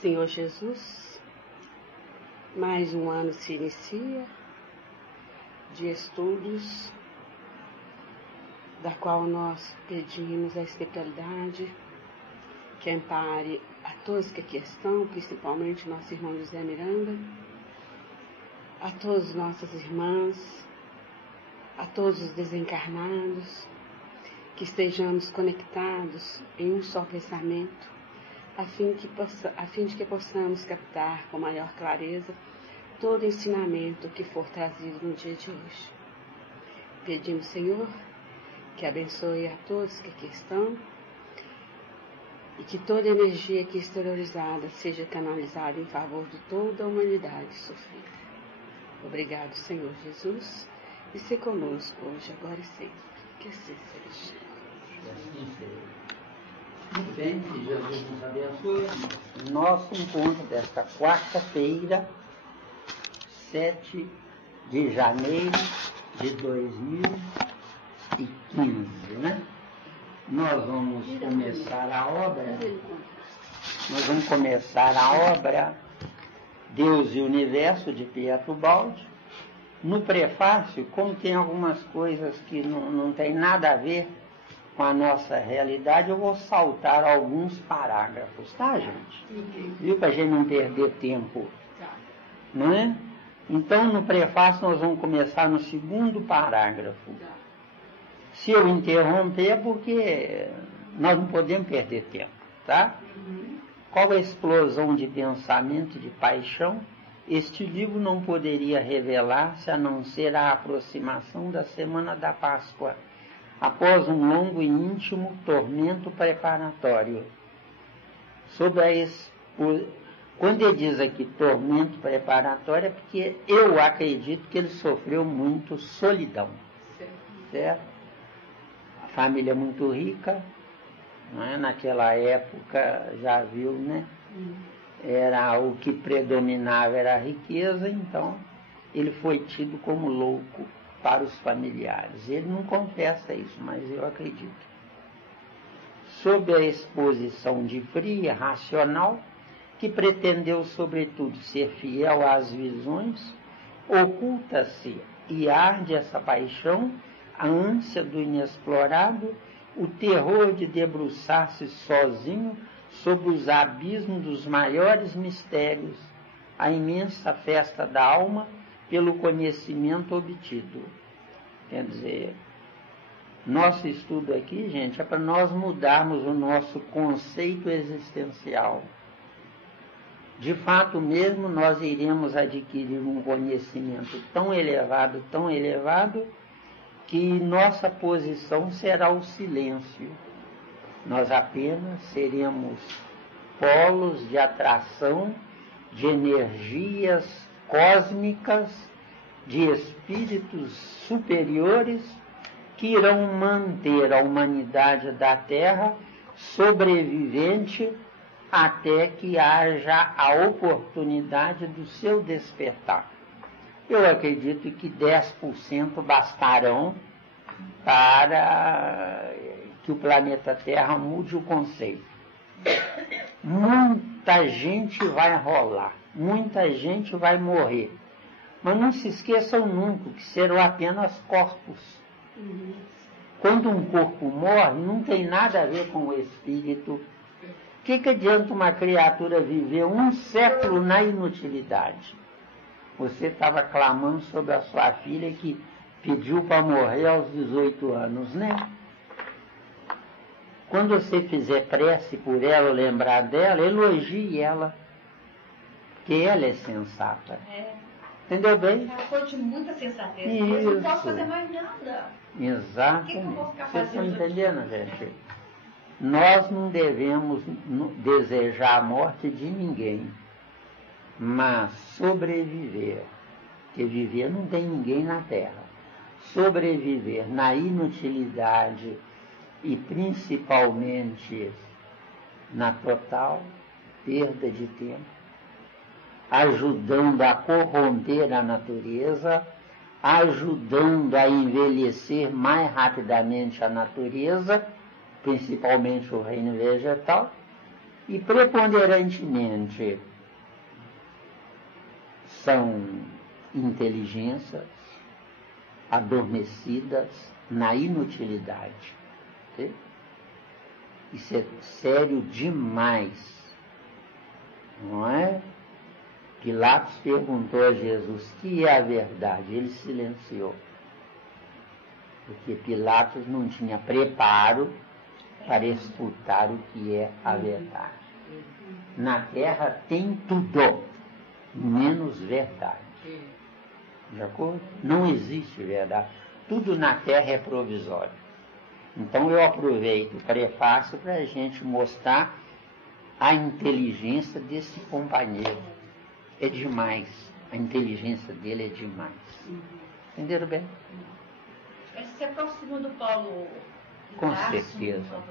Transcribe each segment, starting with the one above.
Senhor Jesus, mais um ano se inicia de estudos, da qual nós pedimos a espiritualidade que ampare a todos que aqui estão, principalmente nosso irmão José Miranda, a todas nossas irmãs, a todos os desencarnados, que estejamos conectados em um só pensamento, a fim de que possamos captar com maior clareza todo ensinamento que for trazido no dia de hoje. Pedimos, Senhor, que abençoe a todos que aqui estão e que toda energia aqui exteriorizada seja canalizada em favor de toda a humanidade sofrida. Obrigado, Senhor Jesus, e se conosco hoje, agora e sempre. Que assim seja. Muito bem, que Jesus nos abençoe. Nosso encontro desta quarta-feira, 7 de janeiro de 2015, né? Nós vamos começar a obra Deus e o Universo, de Pietro Baldi. No prefácio, como tem algumas coisas que não tem nada a ver com a nossa realidade, eu vou saltar alguns parágrafos, tá, gente? Viu, para a gente não perder tempo, não é? Então, no prefácio, nós vamos começar no segundo parágrafo. Se eu interromper, é porque nós não podemos perder tempo, tá? Qual a explosão de pensamento e de paixão este livro não poderia revelar-se a não ser a aproximação da semana da Páscoa, após um longo e íntimo tormento preparatório. Quando ele diz aqui tormento preparatório, é porque eu acredito que ele sofreu muito solidão. Certo? A família muito rica, não é? Naquela época, já viu, né? Era o que predominava, era a riqueza, então ele foi tido como louco para os familiares. Ele não confessa isso, mas eu acredito. Sob a exposição de fria, racional, que pretendeu, sobretudo, ser fiel às visões, oculta-se e arde essa paixão, a ânsia do inexplorado, o terror de debruçar-se sozinho sobre os abismos dos maiores mistérios, a imensa festa da alma pelo conhecimento obtido. Quer dizer, nosso estudo aqui, gente, é para nós mudarmos o nosso conceito existencial. De fato mesmo, nós iremos adquirir um conhecimento tão elevado, que nossa posição será o silêncio. Nós apenas seremos polos de atração de energias cósmicas, de espíritos superiores que irão manter a humanidade da Terra sobrevivente até que haja a oportunidade do seu despertar. Eu acredito que 10% bastarão para que o planeta Terra mude o conceito. Muita gente vai rolar, muita gente vai morrer. Mas não se esqueçam nunca que serão apenas corpos. Quando um corpo morre, não tem nada a ver com o espírito. O que adianta uma criatura viver um século na inutilidade? Você estava clamando sobre a sua filha que pediu para morrer aos 18 anos, né? Quando você fizer prece por ela, lembrar dela, elogie ela, porque ela é sensata. Entendeu bem? Ela foi de muita sensatez. Isso. Eu não posso fazer mais nada. Exatamente. O que eu vou ficar Vocês estão fazendo entendendo, gente? Nós não devemos desejar a morte de ninguém, mas sobreviver, porque viver não tem ninguém na Terra, sobreviver na inutilidade e principalmente na total perda de tempo, ajudando a corromper a natureza, ajudando a envelhecer mais rapidamente a natureza, principalmente o reino vegetal, e preponderantemente são inteligências adormecidas na inutilidade. Okay? Isso é sério demais, não é? Pilatos perguntou a Jesus: que é a verdade? Ele silenciou, porque Pilatos não tinha preparo para escutar o que é a verdade. Na terra tem tudo, menos verdade. De acordo? Não existe verdade. Tudo na terra é provisório. Então eu aproveito o prefácio para a gente mostrar a inteligência desse companheiro. É demais. A inteligência dele é demais. Entenderam bem? Ele se aproxima do Paulo. Com certeza.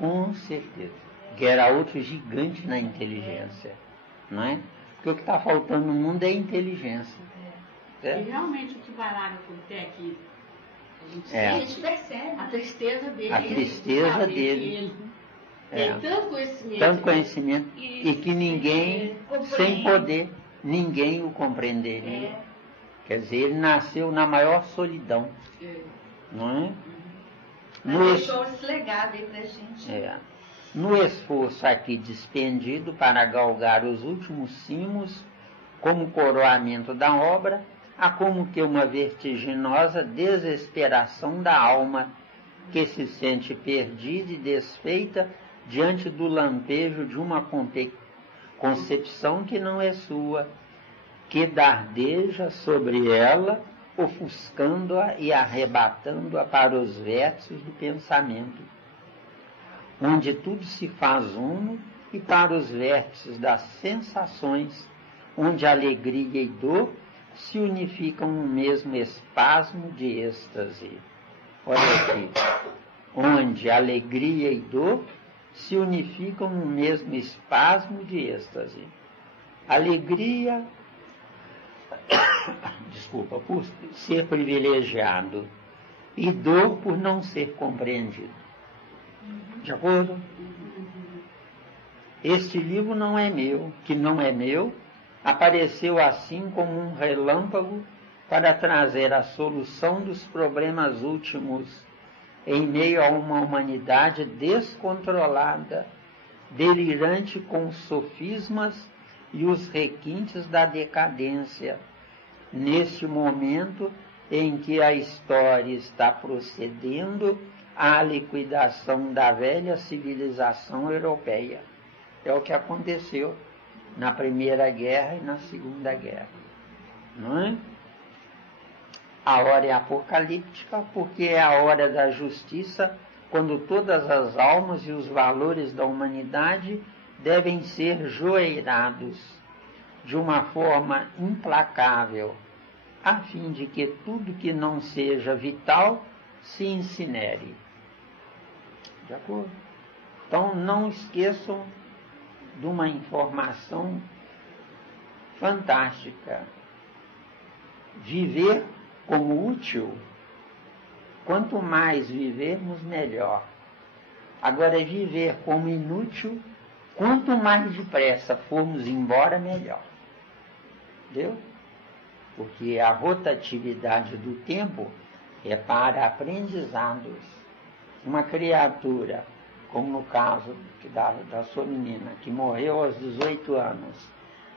Com certeza. Que era outro gigante na inteligência. Não é? Porque o que está faltando no mundo é inteligência. E realmente o que parágrafo tem aqui, a gente percebe a tristeza dele. A tristeza dele. Tem tanto conhecimento. Tanto conhecimento e que ninguém, sem poder, ninguém o compreenderia. Quer dizer, ele nasceu na maior solidão. Não é? Deixou esse legado aí pra gente. No esforço aqui despendido para galgar os últimos cimos, como coroamento da obra, há como que uma vertiginosa desesperação da alma, que se sente perdida e desfeita diante do lampejo de uma concepção que não é sua, que dardeja sobre ela, ofuscando-a e arrebatando-a para os vértices do pensamento, onde tudo se faz uno, e para os vértices das sensações, onde alegria e dor se unificam no mesmo espasmo de êxtase. Olha aqui. Onde alegria e dor se unificam no mesmo espasmo de êxtase. Alegria, desculpa, por ser privilegiado, e dor por não ser compreendido. De acordo? Este livro não é meu, que não é meu, apareceu assim como um relâmpago para trazer a solução dos problemas últimos em meio a uma humanidade descontrolada, delirante com os sofismas e os requintes da decadência, neste momento em que a história está procedendo à liquidação da velha civilização europeia. É o que aconteceu na Primeira Guerra e na Segunda Guerra. Não é? A hora é apocalíptica porque é a hora da justiça, quando todas as almas e os valores da humanidade devem ser joeirados de uma forma implacável, a fim de que tudo que não seja vital se incinere. De acordo? Então não esqueçam de uma informação fantástica. Viver como útil, quanto mais vivermos, melhor. Agora, viver como inútil, quanto mais depressa formos embora, melhor. Entendeu? Porque a rotatividade do tempo é para aprendizados. Uma criatura, como no caso da sua menina, que morreu aos 18 anos,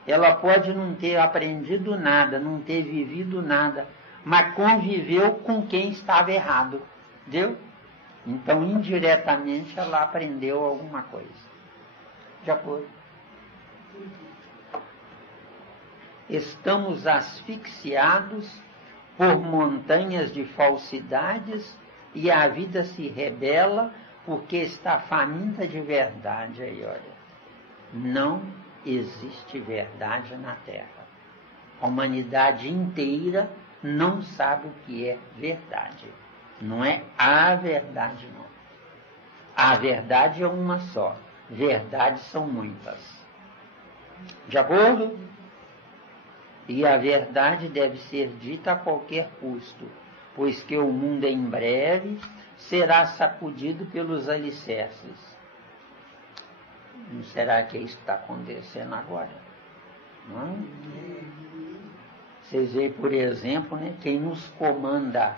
ela pode não ter aprendido nada, não ter vivido nada, mas conviveu com quem estava errado, entendeu? Então, indiretamente, ela aprendeu alguma coisa. De acordo? Estamos asfixiados por montanhas de falsidades e a vida se rebela porque está faminta de verdade. Aí, olha, não existe verdade na Terra. A humanidade inteira não sabe o que é verdade. Não é a verdade, não. A verdade é uma só. Verdades são muitas. De acordo? E a verdade deve ser dita a qualquer custo, pois que o mundo em breve será sacudido pelos alicerces. Não será que é isso que está acontecendo agora? Não? Vocês veem, por exemplo, né, quem nos comanda,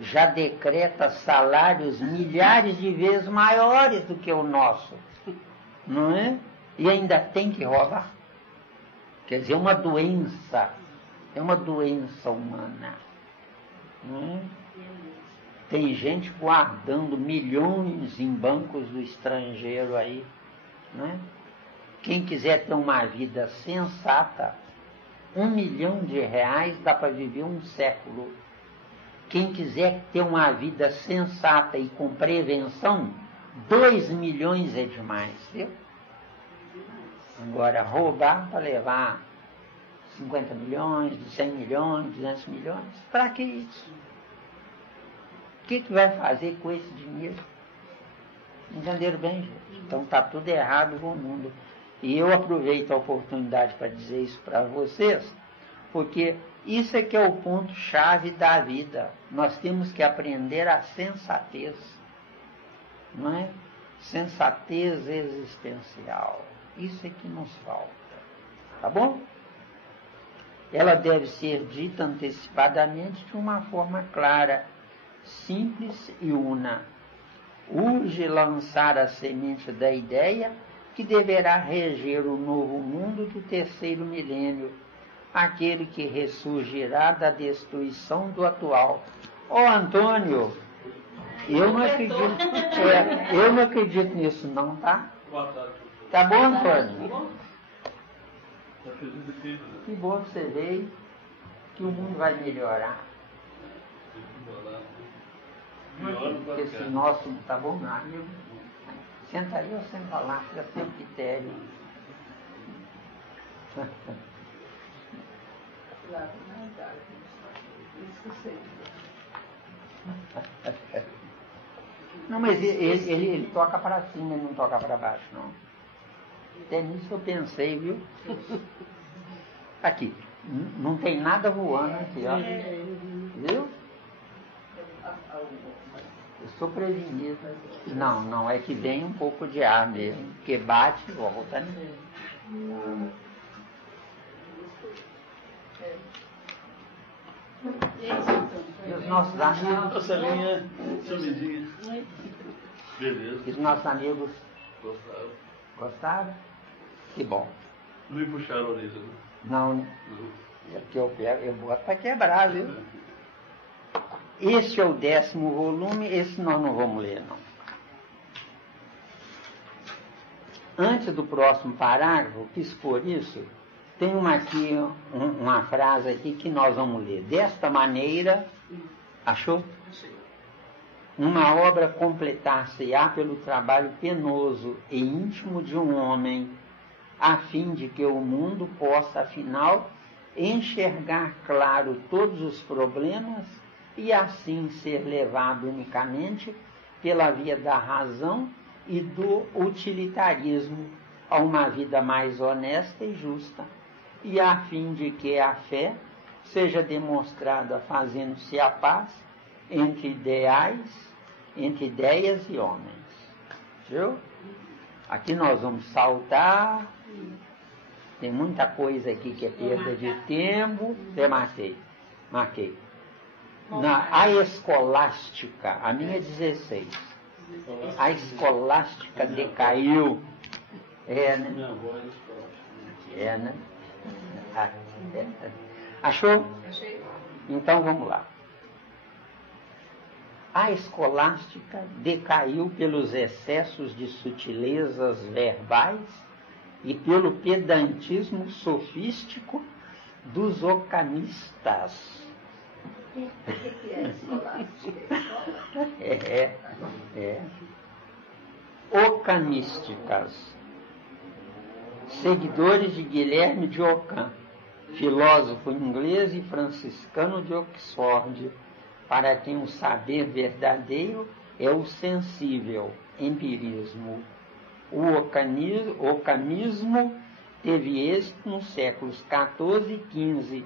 já decreta salários milhares de vezes maiores do que o nosso, não é? E ainda tem que roubar. Quer dizer, é uma doença humana, não é? Tem gente guardando milhões em bancos do estrangeiro aí, não é? Quem quiser ter uma vida sensata, R$1 milhão dá para viver um século. Quem quiser ter uma vida sensata e com prevenção, 2 milhões é demais, viu? Agora, roubar para levar 50 milhões, 100 milhões, 200 milhões, para que isso? O que vai fazer com esse dinheiro? Entenderam bem, gente? Então está tudo errado com o mundo. E eu aproveito a oportunidade para dizer isso para vocês, porque isso é que é o ponto-chave da vida. Nós temos que aprender a sensatez, não é? Sensatez existencial. Isso é que nos falta. Tá bom? Ela deve ser dita antecipadamente de uma forma clara, simples e una. Urge lançar a semente da ideia que deverá reger o novo mundo do terceiro milênio, aquele que ressurgirá da destruição do atual. Antônio, eu não acredito nisso não, tá? Tá bom, Antônio? Que bom que você veio, que o mundo vai melhorar. Porque esse nosso, tá bom, meu amigo? Senta ali ou senta lá, fica sem critério. Não, mas ele toca para cima, ele não toca para baixo, não. Até nisso eu pensei, viu? Aqui, não tem nada voando aqui, ó. Viu? Eu sou prevenido. Não, é que vem um pouco de ar mesmo, porque bate e volta, né? E os nossos amigos? Nossa linha, sumidinha. Beleza. E os nossos amigos Gostaram. gostaram? Que bom. Não me puxaram a orelha, né? Não, é porque eu boto para quebrar, viu? Este é o 10º volume, esse nós não vamos ler, não. Antes do próximo parágrafo, quis por isso, tem uma frase aqui que nós vamos ler. Desta maneira, achou? Uma obra completar-se-á pelo trabalho penoso e íntimo de um homem, a fim de que o mundo possa, afinal, enxergar claro todos os problemas e assim ser levado unicamente pela via da razão e do utilitarismo a uma vida mais honesta e justa, e a fim de que a fé seja demonstrada fazendo-se a paz entre ideias e homens. Viu? Aqui nós vamos saltar, tem muita coisa aqui que é perda de tempo. Eu marquei. A escolástica, a minha é 16. A escolástica decaiu. Né? Né? Achou? Achei. Então vamos lá. A escolástica decaiu pelos excessos de sutilezas verbais e pelo pedantismo sofístico dos ocanistas. Ocanísticas, seguidores de Guilherme de Ockham, filósofo inglês e franciscano de Oxford, para quem o saber verdadeiro é o sensível empirismo. O ocanismo teve êxito nos séculos XIV e XV,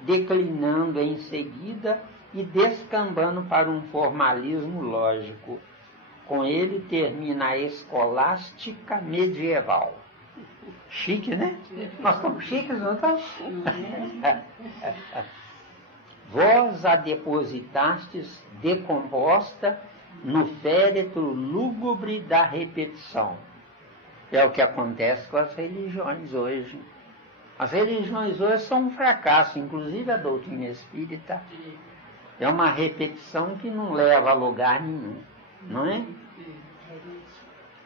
declinando em seguida e descambando para um formalismo lógico. Com ele termina a escolástica medieval. Chique, né? Nós estamos chiques, não estamos? Vós a depositastes decomposta no féretro lúgubre da repetição. É o que acontece com as religiões hoje. As religiões hoje são um fracasso, inclusive a doutrina espírita. É uma repetição que não leva a lugar nenhum, não é?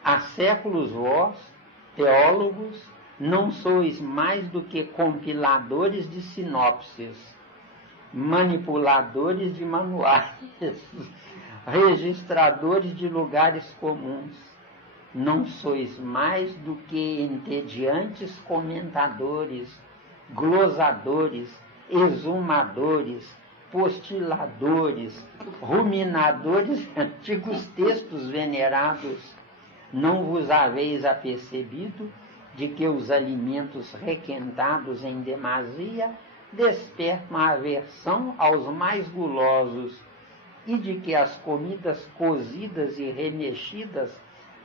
Há séculos vós, teólogos, não sois mais do que compiladores de sinopses, manipuladores de manuais, registradores de lugares comuns. Não sois mais do que entediantes comentadores, glosadores, exumadores, postiladores, ruminadores de antigos textos venerados. Não vos haveis apercebido de que os alimentos requentados em demasia despertam a aversão aos mais gulosos e de que as comidas cozidas e remexidas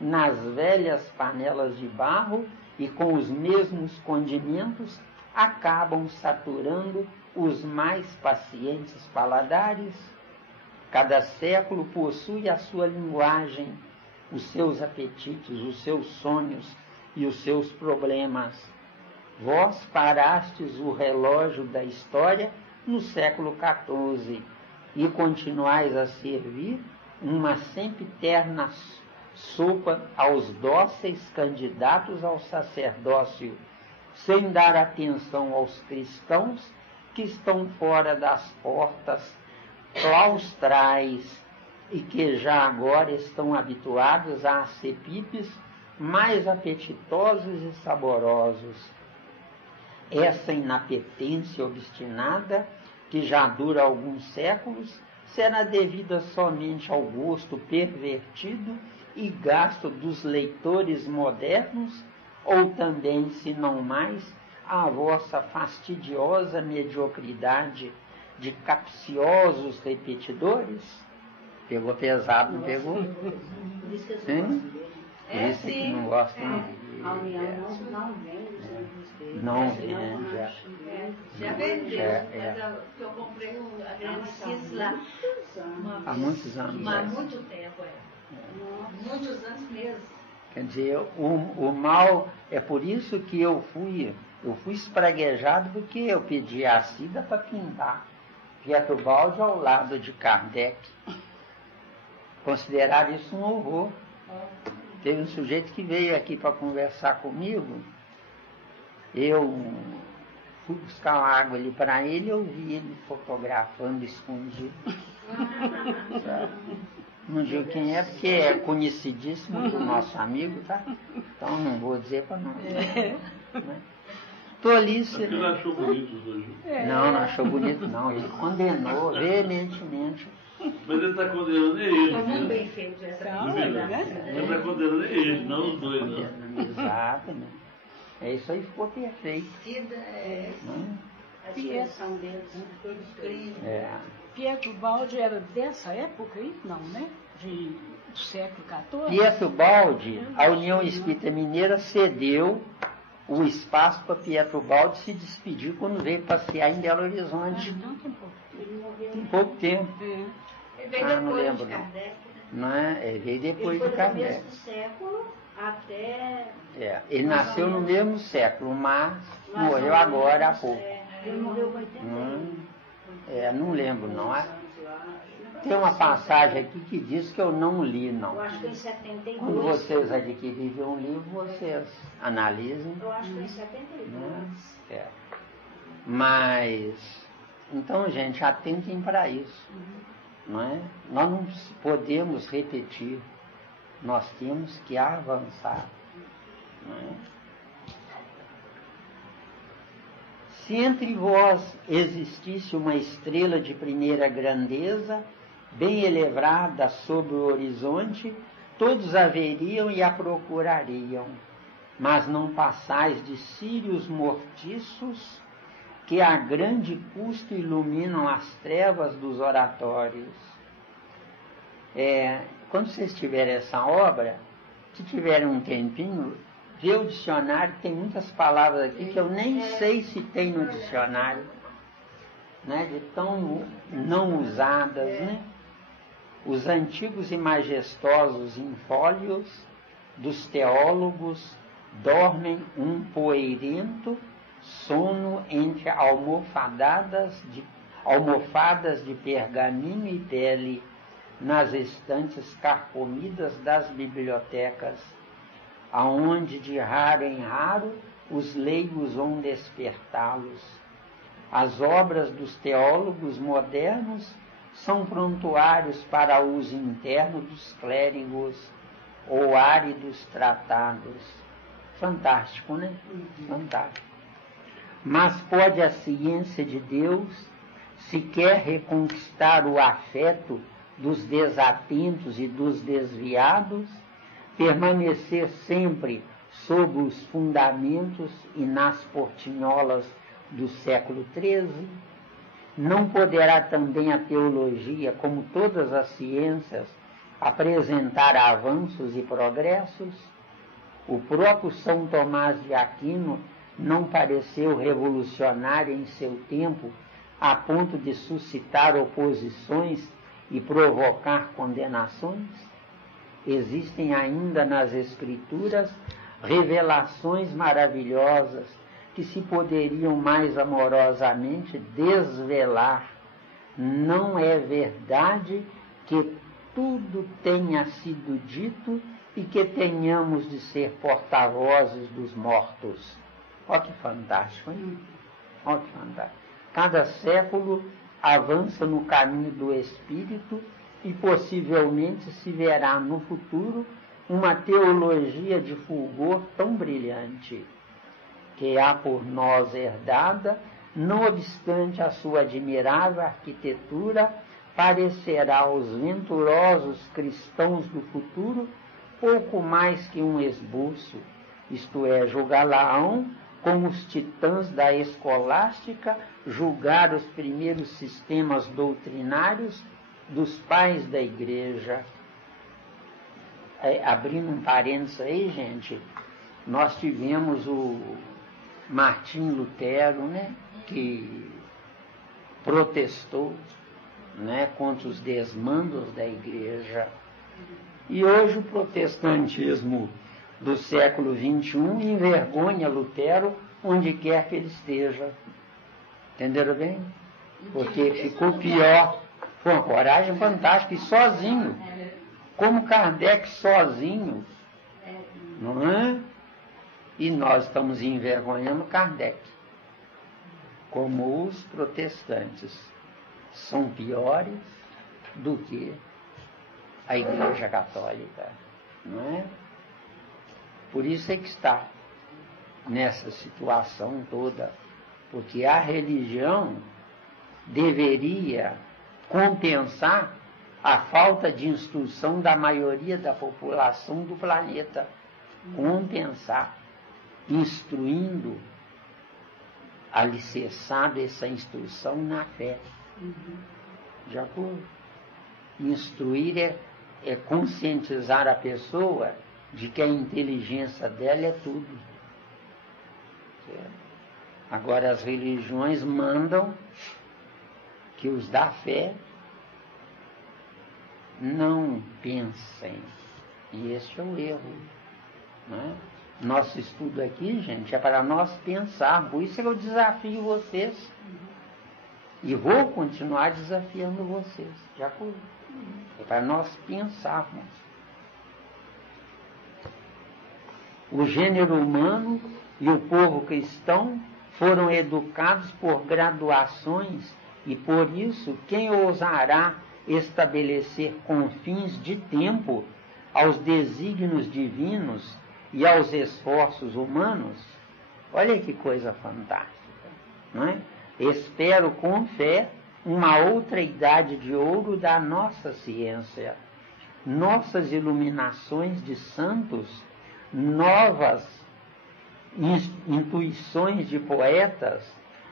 nas velhas panelas de barro e com os mesmos condimentos acabam saturando os mais pacientes paladares? Cada século possui a sua linguagem, os seus apetites, os seus sonhos e os seus problemas. Vós parastes o relógio da história no século XIV e continuais a servir uma sempiterna sopa aos dóceis candidatos ao sacerdócio, sem dar atenção aos cristãos que estão fora das portas claustrais e que já agora estão habituados a cepipes mais apetitosos e saborosos. Essa inapetência obstinada, que já dura alguns séculos, será devida somente ao gosto pervertido e gasto dos leitores modernos, ou também, se não mais, à vossa fastidiosa mediocridade de capciosos repetidores? Pegou pesado, não pegou? Sim? Por isso que não gostam não vende. Já vendeu, mas eu comprei a Granicis lá. Há muitos anos. Há muito tempo, muitos anos mesmo. Quer dizer, o mal, é por isso que eu fui espraguejado, porque eu pedi a Cida para pintar Pietro-Baldi ao lado de Kardec. Considerar isso um horror. Teve um sujeito que veio aqui para conversar comigo, eu fui buscar uma água ali para ele, eu vi ele fotografando escondido. Não digo quem é, porque é conhecidíssimo do nosso amigo, tá? Então não vou dizer para não. Né? Tolice. Ele não achou bonito os dois. Não achou bonito, não. Ele condenou veementemente. Mas ele está condenando ele. Foi muito bem feito essa coisa, né? Ele está condenando ele, não os dois, não. Exatamente. É isso aí, ficou perfeito. A expressão deles, incrível. Pietro-Baldi era dessa época aí? Não, né? Do século XIV? Pietro-Baldi, a União Espírita Mineira cedeu o espaço para Pietro-Baldi se despedir quando veio passear em Belo Horizonte. Não, tem pouco tempo. Tem pouco tempo. Ele veio depois não lembro, de Kardec, não é? Ele veio depois de Kardec. Ele foi do mesmo século até... ele nasceu no mesmo século, mas morreu agora há pouco. Ele morreu com 81. Não lembro, não. Tem uma passagem aqui que diz que eu não li, não. Eu acho que em 72. Quando vocês adquirirem um livro, vocês analisem. Eu acho que em 72. Mas, então, gente, atentem para isso. Não é? Nós não podemos repetir. Nós temos que avançar. Não é? Se entre vós existisse uma estrela de primeira grandeza, bem elevada sobre o horizonte, todos a veriam e a procurariam. Mas não passais de círios mortiços que a grande custo iluminam as trevas dos oratórios. quando vocês tiverem essa obra, se tiverem um tempinho, vê o dicionário, tem muitas palavras aqui que eu nem sei se tem no dicionário, né, de tão não usadas, né? Os antigos e majestosos infólios dos teólogos dormem um poeirento sono entre almofadas de pergaminho e pele nas estantes carcomidas das bibliotecas, aonde de raro em raro os leigos vão despertá-los. As obras dos teólogos modernos são prontuários para uso interno dos clérigos ou áridos tratados. Fantástico, né? Fantástico. Mas pode a ciência de Deus, se quer reconquistar o afeto dos desatentos e dos desviados, permanecer sempre sob os fundamentos e nas portinholas do século XIII? Não poderá também a teologia, como todas as ciências, apresentar avanços e progressos? O próprio São Tomás de Aquino não pareceu revolucionário em seu tempo, a ponto de suscitar oposições e provocar condenações? Existem ainda nas Escrituras revelações maravilhosas que se poderiam mais amorosamente desvelar. Não é verdade que tudo tenha sido dito e que tenhamos de ser porta-vozes dos mortos. Olha que fantástico, hein? Olha que fantástico. Cada século avança no caminho do Espírito e possivelmente se verá no futuro uma teologia de fulgor tão brilhante, que há por nós herdada, não obstante a sua admirável arquitetura, parecerá aos venturosos cristãos do futuro pouco mais que um esboço, isto é, julgá-la-ão como os titãs da escolástica julgaram os primeiros sistemas doutrinários dos pais da igreja. Abrindo um parênteses aí, gente, nós tivemos o Martim Lutero, né, que protestou, né, contra os desmandos da igreja. E hoje o protestantismo do século XXI envergonha Lutero onde quer que ele esteja. Entenderam bem? Porque ficou pior. Foi uma coragem fantástica, e sozinho. Como Kardec sozinho. Não é? E nós estamos envergonhando Kardec. Como os protestantes são piores do que a Igreja Católica. Não é? Por isso é que está nessa situação toda, porque a religião deveria compensar a falta de instrução da maioria da população do planeta. Compensar, instruindo, alicerçado essa instrução na fé. De acordo? Instruir é conscientizar a pessoa de que a inteligência dela é tudo. Certo? Agora as religiões mandam que os da fé não pensem. E esse é o erro. Não é? Nosso estudo aqui, gente, é para nós pensarmos. Por isso é que eu desafio vocês. E vou continuar desafiando vocês. De acordo? É para nós pensarmos. O gênero humano e o povo cristão foram educados por graduações e por isso quem ousará estabelecer confins de tempo aos desígnios divinos e aos esforços humanos? Olha que coisa fantástica, não é? Espero com fé uma outra idade de ouro da nossa ciência. Nossas iluminações de santos, novas intuições de poetas,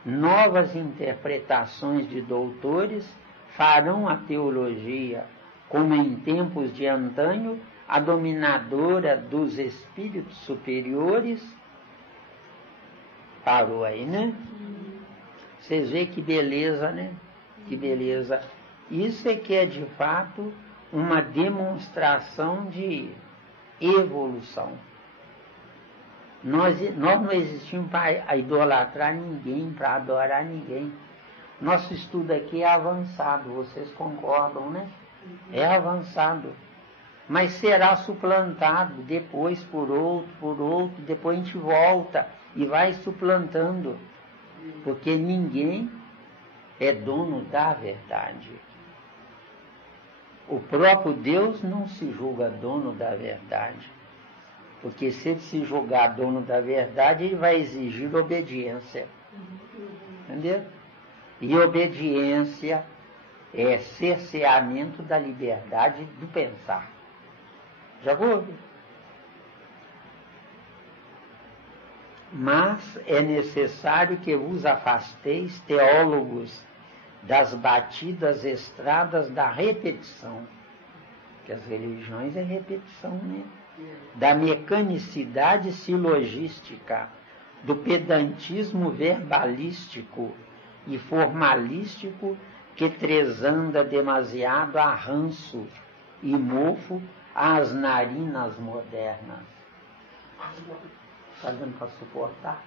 novas interpretações de doutores farão a teologia como em tempos de antanho, a dominadora dos espíritos superiores. Parou aí, né? Vocês veem que beleza, né? Que beleza. Isso é que é, de fato, uma demonstração de evolução. Nós não existimos para idolatrar ninguém, para adorar ninguém. Nosso estudo aqui é avançado, vocês concordam, né? É avançado. Mas será suplantado depois por outro, depois a gente volta e vai suplantando. Porque ninguém é dono da verdade. O próprio Deus não se julga dono da verdade. Porque se ele se julgar dono da verdade, ele vai exigir obediência. Entendeu? E obediência é cerceamento da liberdade do pensar. Já vou? Mas é necessário que vos afasteis, teólogos, das batidas estradas da repetição. Que as religiões é repetição, né? Da mecanicidade silogística, do pedantismo verbalístico e formalístico que tresanda demasiado a ranço e mofo às narinas modernas. Está dando para suportar?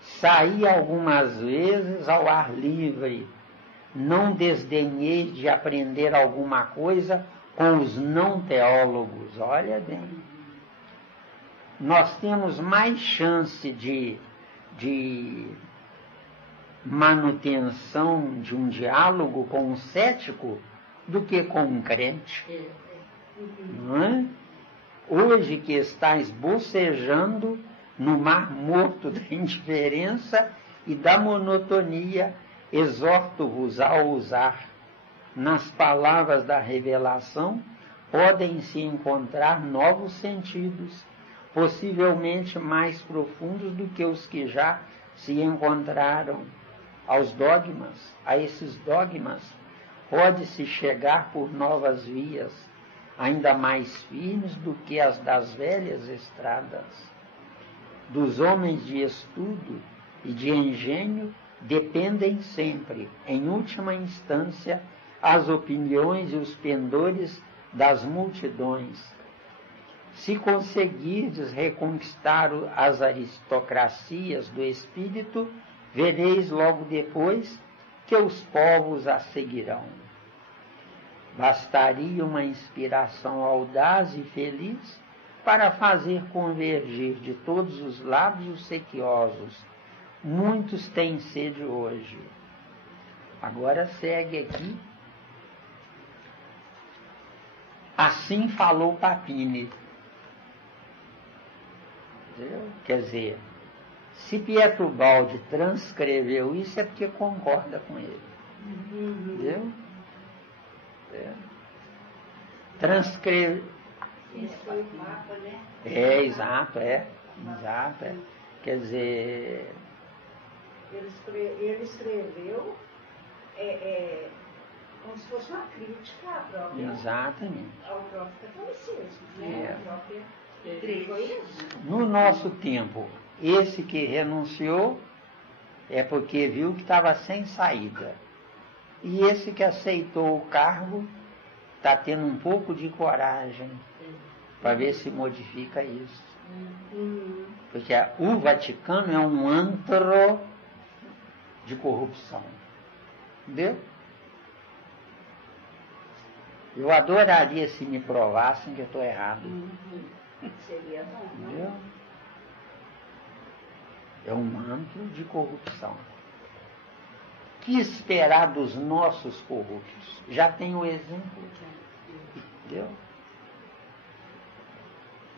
Saí algumas vezes ao ar livre. Não desdenhei de aprender alguma coisa com os não teólogos. Olha bem. Nós temos mais chance de manutenção de um diálogo com um cético do que com um crente. Não é? Hoje que estáis bocejando no mar morto da indiferença e da monotonia, exorto-vos a ousar. Nas palavras da revelação podem-se encontrar novos sentidos, possivelmente mais profundos do que os que já se encontraram. Aos dogmas, a esses dogmas, pode-se chegar por novas vias, ainda mais firmes do que as das velhas estradas. Dos homens de estudo e de engenho dependem sempre, em última instância, as opiniões e os pendores das multidões. Se conseguirdes reconquistar as aristocracias do espírito, vereis logo depois que os povos a seguirão. Bastaria uma inspiração audaz e feliz para fazer convergir de todos os lados os sequiosos. Muitos têm sede hoje. Agora segue aqui. Assim falou Papini. Entendeu? Quer dizer, se Pietro Baldi transcreveu isso é porque concorda com ele. Entendeu? Transcreve. Esse foi o Papa, né? Exato. Quer dizer, ele escreveu como se fosse uma crítica à própria, exatamente. ao próprio catolicismo, né? A própria igreja. Foi isso? No nosso tempo, esse que renunciou é porque viu que estava sem saída. E esse que aceitou o cargo está tendo um pouco de coragem para ver se modifica isso. Porque o Vaticano é um antro de corrupção. Entendeu? Eu adoraria se me provassem que eu estou errado. Seria bom, não? Entendeu? É um antro de corrupção. Que esperar dos nossos corruptos? Já tem o exemplo. Entendeu?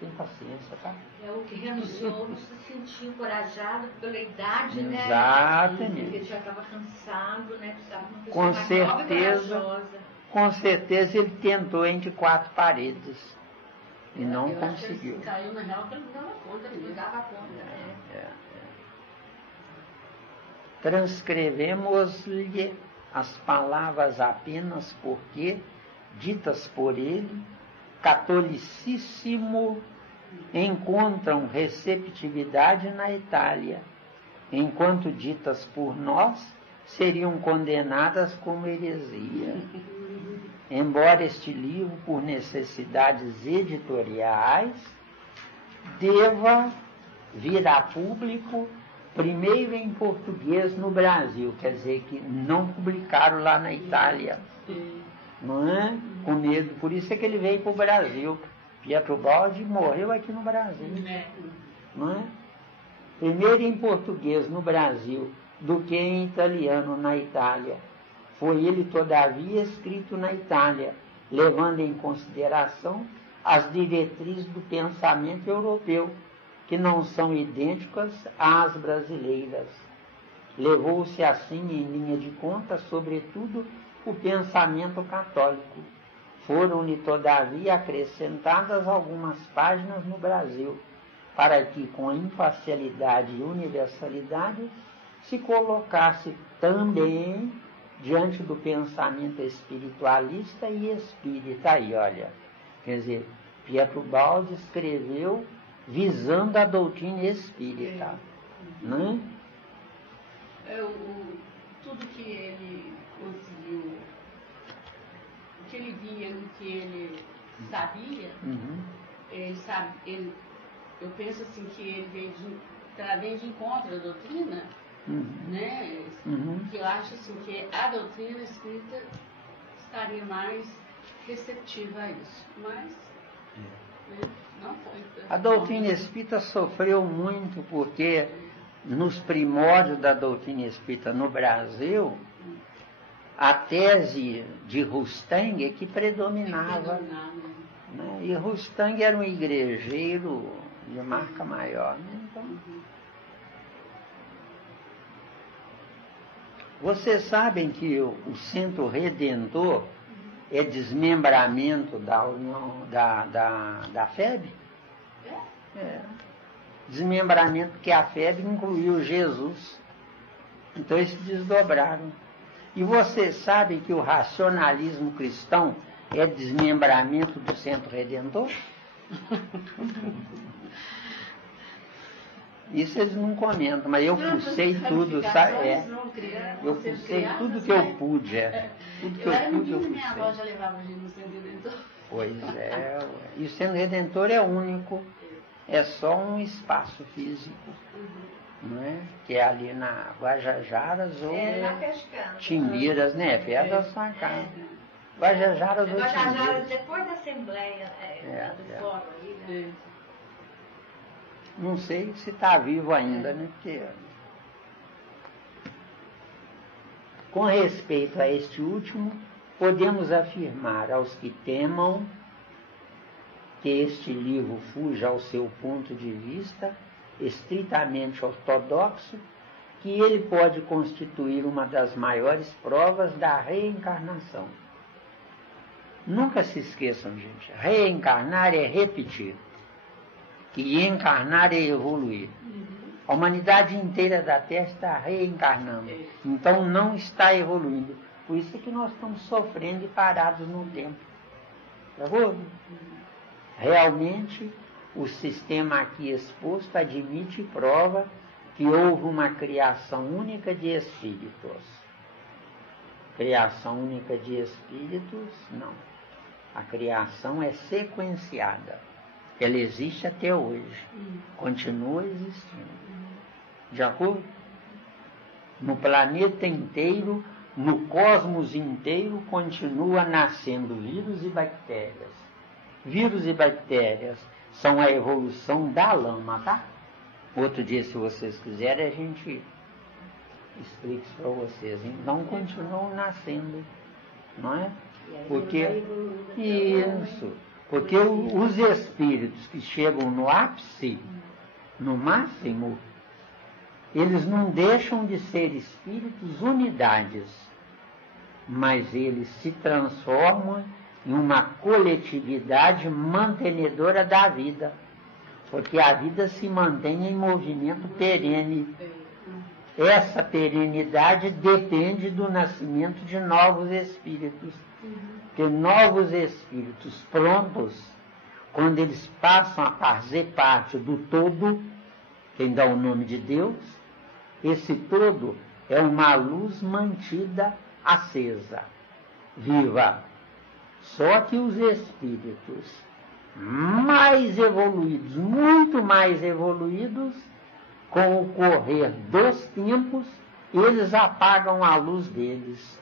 Tem paciência, tá? É o que renunciou, não se sentiu encorajado pela idade, né? Exatamente. Porque ele já estava cansado, né? Precisava de uma pessoa Com mais nova e certeza. corajosa. Com certeza ele tentou entre quatro paredes e não Eu acho que conseguiu. ele caiu na real que ele não dava conta, ele não dava conta. Transcrevemos-lhe as palavras apenas porque, ditas por ele, catolicíssimo, encontram receptividade na Itália, enquanto ditas por nós seriam condenadas como heresia. Embora este livro, por necessidades editoriais, deva vir a público primeiro em português no Brasil, quer dizer que não publicaram lá na Itália, não é? Com medo, por isso é que ele veio para o Brasil. Pietro Baldi morreu aqui no Brasil, não é? Primeiro em português no Brasil do que em italiano na Itália. Foi ele, todavia, escrito na Itália, levando em consideração as diretrizes do pensamento europeu, que não são idênticas às brasileiras. Levou-se assim em linha de conta, sobretudo, o pensamento católico. Foram-lhe, todavia, acrescentadas algumas páginas no Brasil, para que, com imparcialidade e universalidade, se colocasse também diante do pensamento espiritualista e espírita. Aí, olha, quer dizer, Pietro Baldi escreveu visando a doutrina espírita, né? Tudo que ele conseguiu, o que ele via, o que ele sabia, eu penso assim que ele vem de encontro à doutrina, né? Que eu acho assim que a doutrina espírita estaria mais receptiva a isso, mas né, não foi. A doutrina espírita sofreu muito porque nos primórdios da doutrina espírita no Brasil, a tese de Rustang é que predominava, né? E Rustang era um igrejeiro de marca maior, né? Então, vocês sabem que o Centro Redentor é desmembramento da União da FEB? É. Desmembramento porque a FEB incluiu Jesus. Então eles se desdobraram. E vocês sabem que o racionalismo cristão é desmembramento do Centro Redentor? Isso eles não comentam, mas eu fucei tudo, sabe? Eu fucei tudo que eu pude. Tudo que eu pude, eu fucei. Minha avó já levava a gente no Centro Redentor. Pois é, ué. E o Centro Redentor é único, é só um espaço físico, não é? Que é ali na Guajajaras ou Timbiras, né? Perto da sua casa. Guajajaras ou Timbiras. Guajajaras, depois da Assembleia do Fórum aí, né? Não sei se está vivo ainda, né? Porque, com respeito a este último, podemos afirmar aos que temam que este livro fuja ao seu ponto de vista estritamente ortodoxo, que ele pode constituir uma das maiores provas da reencarnação. Nunca se esqueçam, gente, reencarnar é repetir. Que encarnar é evoluir. A humanidade inteira da Terra está reencarnando. Então não está evoluindo. Por isso é que nós estamos sofrendo e parados no tempo. Tá bom? Realmente, o sistema aqui exposto admite e prova que houve uma criação única de espíritos. Criação única de espíritos, não. A criação é sequenciada. Ela existe até hoje, continua existindo. De acordo? No planeta inteiro, no cosmos inteiro, continua nascendo vírus e bactérias. Vírus e bactérias são a evolução da lama, tá? Outro dia, se vocês quiserem, a gente explica isso para vocês. Então, continuam nascendo, não é? Porque isso. Porque os espíritos que chegam no ápice, no máximo, eles não deixam de ser espíritos unidades, mas eles se transformam em uma coletividade mantenedora da vida, porque a vida se mantém em movimento perene. essa perenidade depende do nascimento de novos espíritos. Porque novos espíritos prontos, quando eles passam a fazer parte do todo, quem dá o nome de Deus, esse todo é uma luz mantida acesa, viva. Só que os espíritos mais evoluídos, muito mais evoluídos, com o correr dos tempos, eles apagam a luz deles,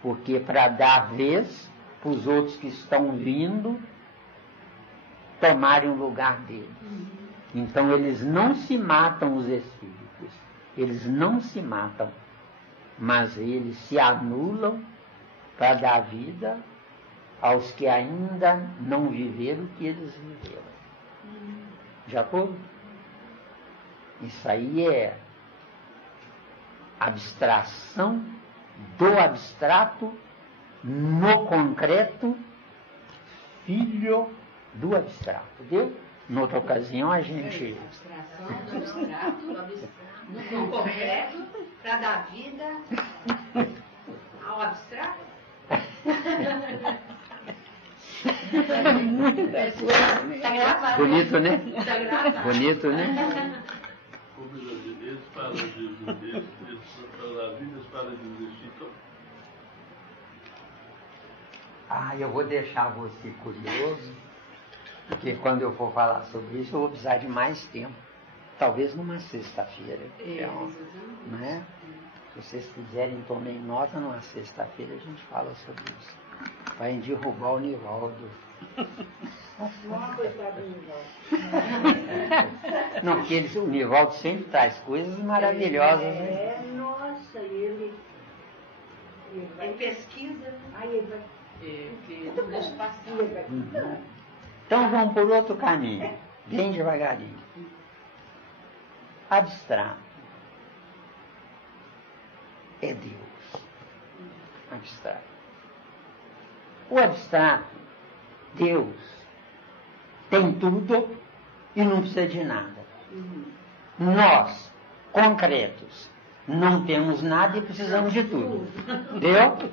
porque para dar vez para os outros que estão vindo tomarem o lugar deles. Então eles não se matam, os espíritos, eles não se matam, mas eles se anulam para dar vida aos que ainda não viveram o que eles viveram. Já foi? Isso aí é abstração do abstrato no concreto, filho do abstrato. Deu? Noutra ocasião a gente... Abstração do abstrato, no concreto, para dar vida ao abstrato. Tá gravado. Bonito, né? Tá gravado. Bonito, né? Eles falam de Jesus, eles falam da vida, eles falam de existir. Então, Eu vou deixar você curioso, porque quando eu for falar sobre isso, eu vou precisar de mais tempo. Talvez numa sexta-feira. Né? Se vocês quiserem, tomem nota, numa sexta-feira a gente fala sobre isso. Vai derrubar o Nivaldo. Não, porque o Nivaldo sempre traz coisas maravilhosas. Né? Nossa, ele Em pesquisa, né? Aí ele vai. Não deixa passar. Então vamos por outro caminho, bem devagarinho. Abstrato é Deus. Abstrato. O abstrato, Deus, tem tudo e não precisa de nada. Nós, concretos, não temos nada e precisamos de tudo. Entendeu?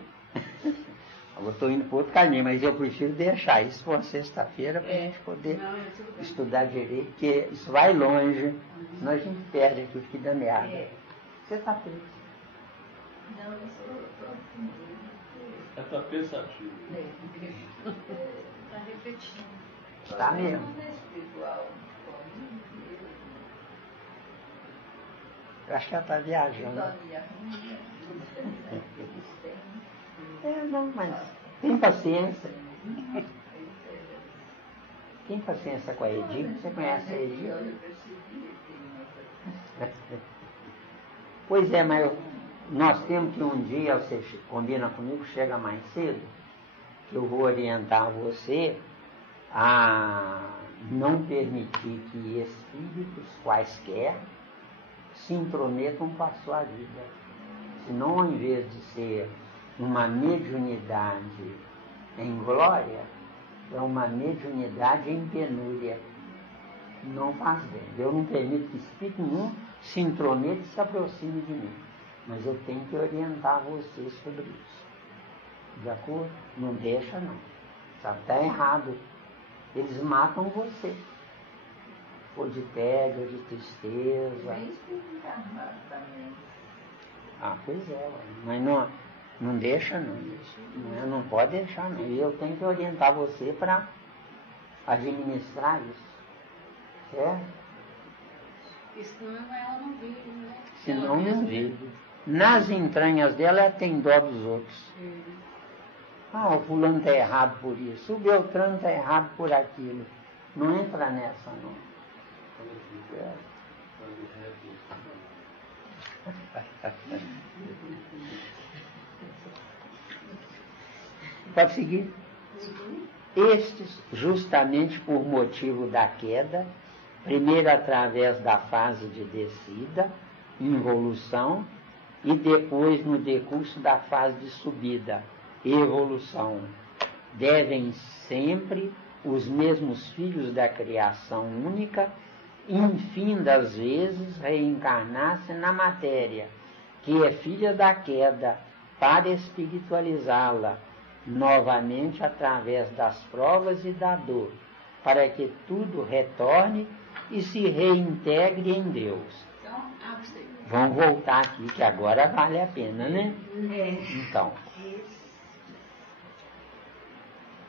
Eu estou indo para outro caminho, mas eu prefiro deixar isso para sexta-feira para a gente poder estudar direito, porque isso vai longe, senão a gente perde aqui o que dá merda. Sexta-feira. Não, eu sou está pensativo. Está refletindo. Está mesmo. Eu acho que ela está viajando. Não, mas tem paciência. Tem paciência com a Edith? Você conhece a Edith? Pois é, mas nós temos que um dia, você combina comigo, chega mais cedo, que eu vou orientar você a não permitir que espíritos quaisquer se intrometam com a sua vida. Senão, ao invés de ser uma mediunidade em glória, é uma mediunidade em penúria. Não faz bem. Eu não permito que espírito nenhum se intrometa e se aproxime de mim. Mas eu tenho que orientar vocês sobre isso. De acordo? Não deixa, não. Sabe, está errado. Eles matam você. Ou de tédio, ou de tristeza. Pois é. Mas não deixa, não. Não pode deixar, não. E eu tenho que orientar você para administrar isso. Certo? Porque senão ela não vive, né? Senão não vive. Nas entranhas dela, ela tem dó dos outros. O fulano está errado por isso, o Beltrano está errado por aquilo. Não entra nessa, não. Pode seguir? Estes, justamente por motivo da queda, primeiro através da fase de descida, involução, e depois no decurso da fase de subida, evolução, devem sempre os mesmos filhos da criação única, infindas vezes reencarnar-se na matéria, que é filha da queda, para espiritualizá-la novamente através das provas e da dor, para que tudo retorne e se reintegre em Deus. Vamos voltar aqui, que agora vale a pena, né? Então.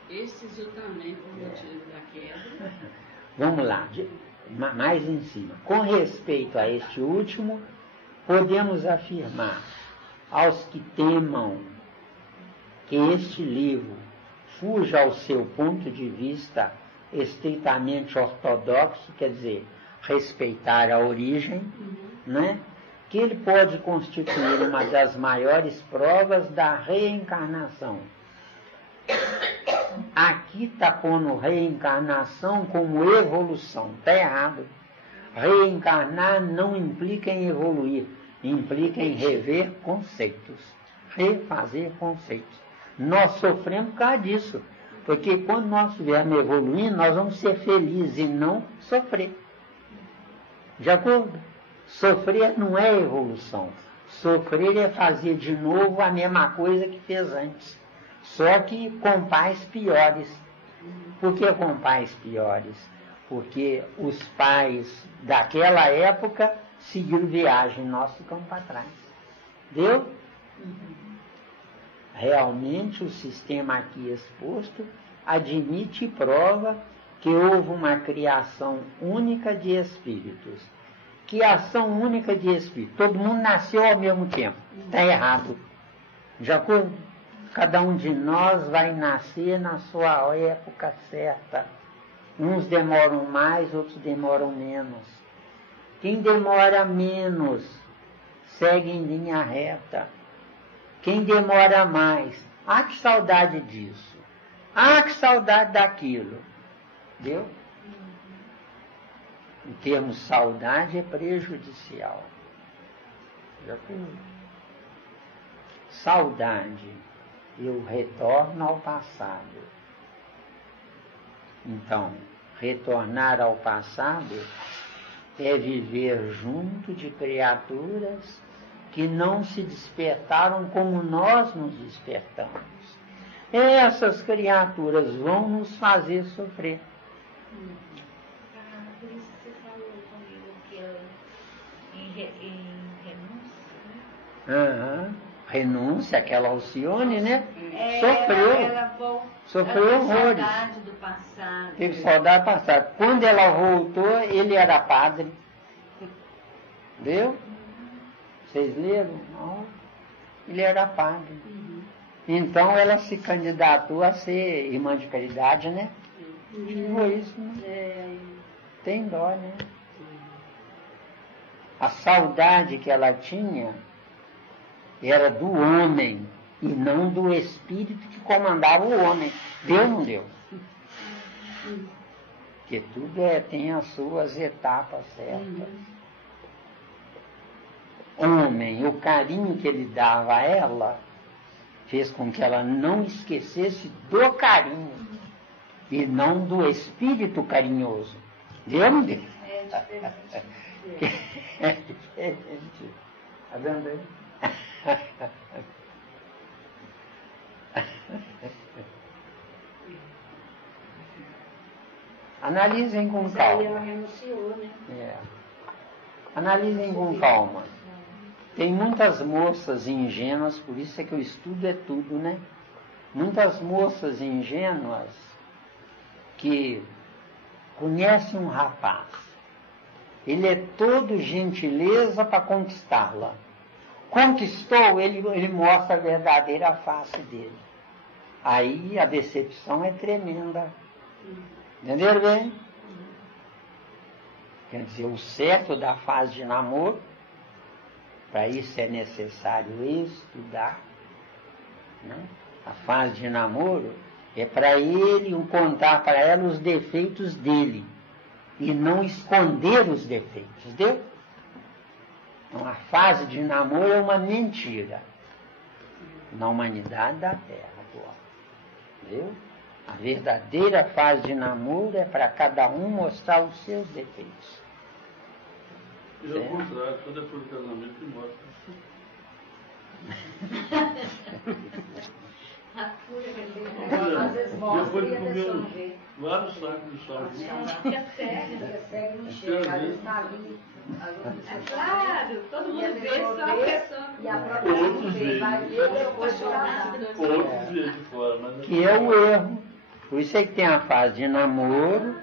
Esse exatamente o motivo da queda. Vamos lá, mais em cima. Com respeito a este último, podemos afirmar aos que temam que este livro fuja ao seu ponto de vista estritamente ortodoxo, quer dizer, respeitar a origem, né? Que ele pode constituir uma das maiores provas da reencarnação. Aqui está pondo reencarnação como evolução. Está errado. Reencarnar não implica em evoluir, implica em rever conceitos, refazer conceitos. Nós sofremos por causa disso, porque quando nós estivermos evoluindo, nós vamos ser felizes e não sofrer. De acordo? Sofrer não é evolução. Sofrer é fazer de novo a mesma coisa que fez antes, só que com pais piores. Por que com pais piores? Porque os pais daquela época seguiram viagem, nós ficamos para trás. Deu? Realmente o sistema aqui exposto admite e prova que houve uma criação única de espíritos. Que ação única de espírito? Todo mundo nasceu ao mesmo tempo. Está errado. De acordo? Cada um de nós vai nascer na sua época certa. Uns demoram mais, outros demoram menos. Quem demora menos, segue em linha reta. Quem demora mais, que saudade disso. Que saudade daquilo. Entendeu? O termo saudade é prejudicial. Saudade, eu retorno ao passado. Então, retornar ao passado é viver junto de criaturas que não se despertaram como nós nos despertamos. Essas criaturas vão nos fazer sofrer. Por isso você falou comigo que em renúncia, né? Renúncia, aquela Alcione, né? Sofreu. Sofreu horrores. Saudade do passado. Teve saudade do passado. Quando ela voltou, ele era padre. Viu? Vocês leram? Não. Ele era padre. Então ela se candidatou a ser irmã de caridade, né? Foi isso, né? Tem dó, né? A saudade que ela tinha era do homem e não do espírito que comandava o homem. Deu ou não deu? Porque tudo tem as suas etapas certas. Homem, o carinho que ele dava a ela fez com que ela não esquecesse do carinho e não do espírito carinhoso. Deu ou não deu? É diferente. É diferente. Está vendo aí? Analisem com calma. Ela renunciou, né? Analisem com calma. Tem muitas moças ingênuas, por isso é que o estudo é tudo, né? Muitas moças ingênuas que conhecem um rapaz. Ele é todo gentileza para conquistá-la. Conquistou, ele mostra a verdadeira face dele. Aí a decepção é tremenda. Entenderam bem? Quer dizer, o certo da fase de namoro, para isso é necessário estudar. Né? A fase de namoro é para ele contar para ela os defeitos dele e não esconder os defeitos, entendeu? Então, a fase de namoro é uma mentira na humanidade da Terra atual. Entendeu? A verdadeira fase de namoro é para cada um mostrar os seus defeitos. E ao contrário, quando é por casamento que mostra. A fúria que ele tem. Às vezes mostra Depois e de a comer pessoa não vê. vários sacos de sal. Fica sério. Fica cego, não chega. Às vezes está ali. É claro, todo mundo vê, só a pessoa. E a própria Outros não vê. veem. Vai ver depois de lá. Outros vêm de fora, mas Que é o erro. Por isso é que tem a fase de namoro,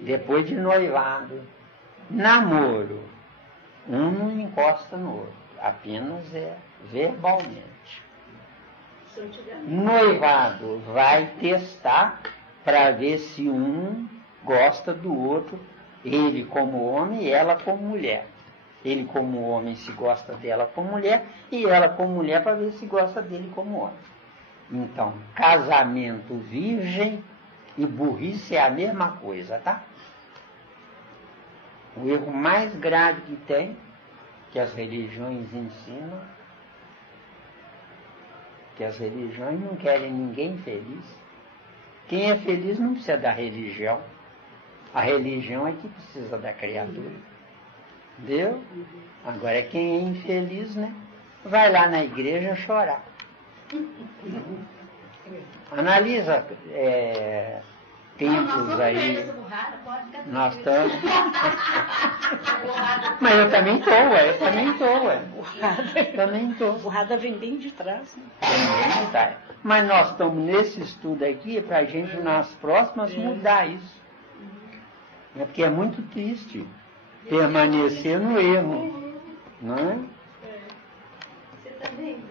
depois de noivado. Namoro, um não encosta no outro, apenas é verbalmente. Noivado vai testar para ver se um gosta do outro, ele como homem e ela como mulher. Ele como homem se gosta dela como mulher e ela como mulher para ver se gosta dele como homem. Então, casamento virgem e burrice é a mesma coisa, tá? O erro mais grave que tem, que as religiões ensinam, que as religiões não querem ninguém feliz. Quem é feliz não precisa da religião. A religião é que precisa da criatura. Entendeu? Agora, quem é infeliz, né? Vai lá na igreja chorar. Analisa tempos aí. Nós estamos. Mas eu também estou. Burrada vem bem de trás. Né? Mas nós estamos nesse estudo aqui para a gente, nas próximas, mudar isso. É porque é muito triste permanecer no erro. Não é? Você também.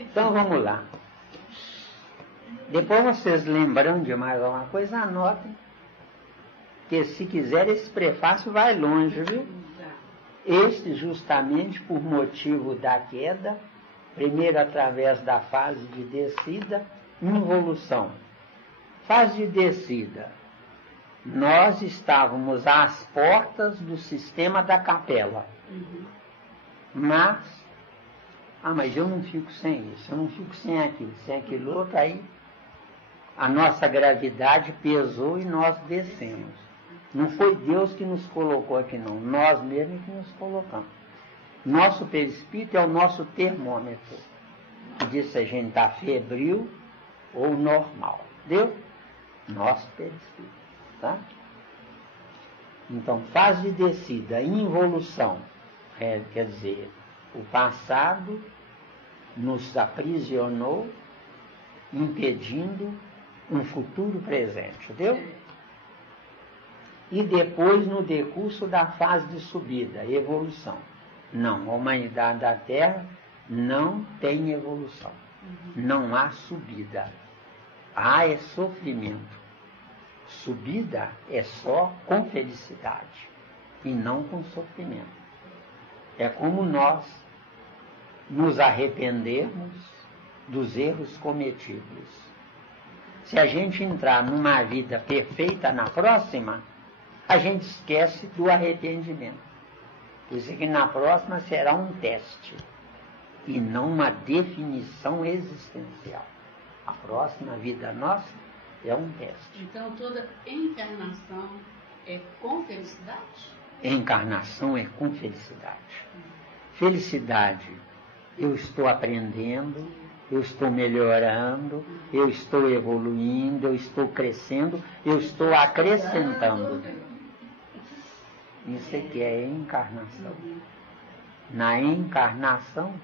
Então vamos lá. Depois vocês lembram de mais alguma coisa, anotem. Que se quiser esse prefácio vai longe, viu? Este justamente por motivo da queda, primeiro através da fase de descida, involução. Fase de descida. Nós estávamos às portas do sistema da capela. Mas eu não fico sem isso, eu não fico sem aquilo outro, aí a nossa gravidade pesou e nós descemos. Não foi Deus que nos colocou aqui não, nós mesmos que nos colocamos. Nosso perispírito é o nosso termômetro, que diz se a gente está febril ou normal, entendeu? Nosso perispírito, tá? Então, fase de descida, involução, quer dizer, o passado nos aprisionou, impedindo um futuro presente, entendeu? E depois, no decurso da fase de subida, evolução. Não, a humanidade da Terra não tem evolução. Não há subida. Há é sofrimento. Subida é só com felicidade e não com sofrimento. É como nós nos arrependermos dos erros cometidos. Se a gente entrar numa vida perfeita na próxima, a gente esquece do arrependimento. Por isso que na próxima será um teste e não uma definição existencial. A próxima vida nossa é um teste. Então toda encarnação é com felicidade? Encarnação é com felicidade. Felicidade, eu estou aprendendo, eu estou melhorando, eu estou evoluindo, eu estou crescendo, eu estou acrescentando. Isso aqui é encarnação. Na encarnação,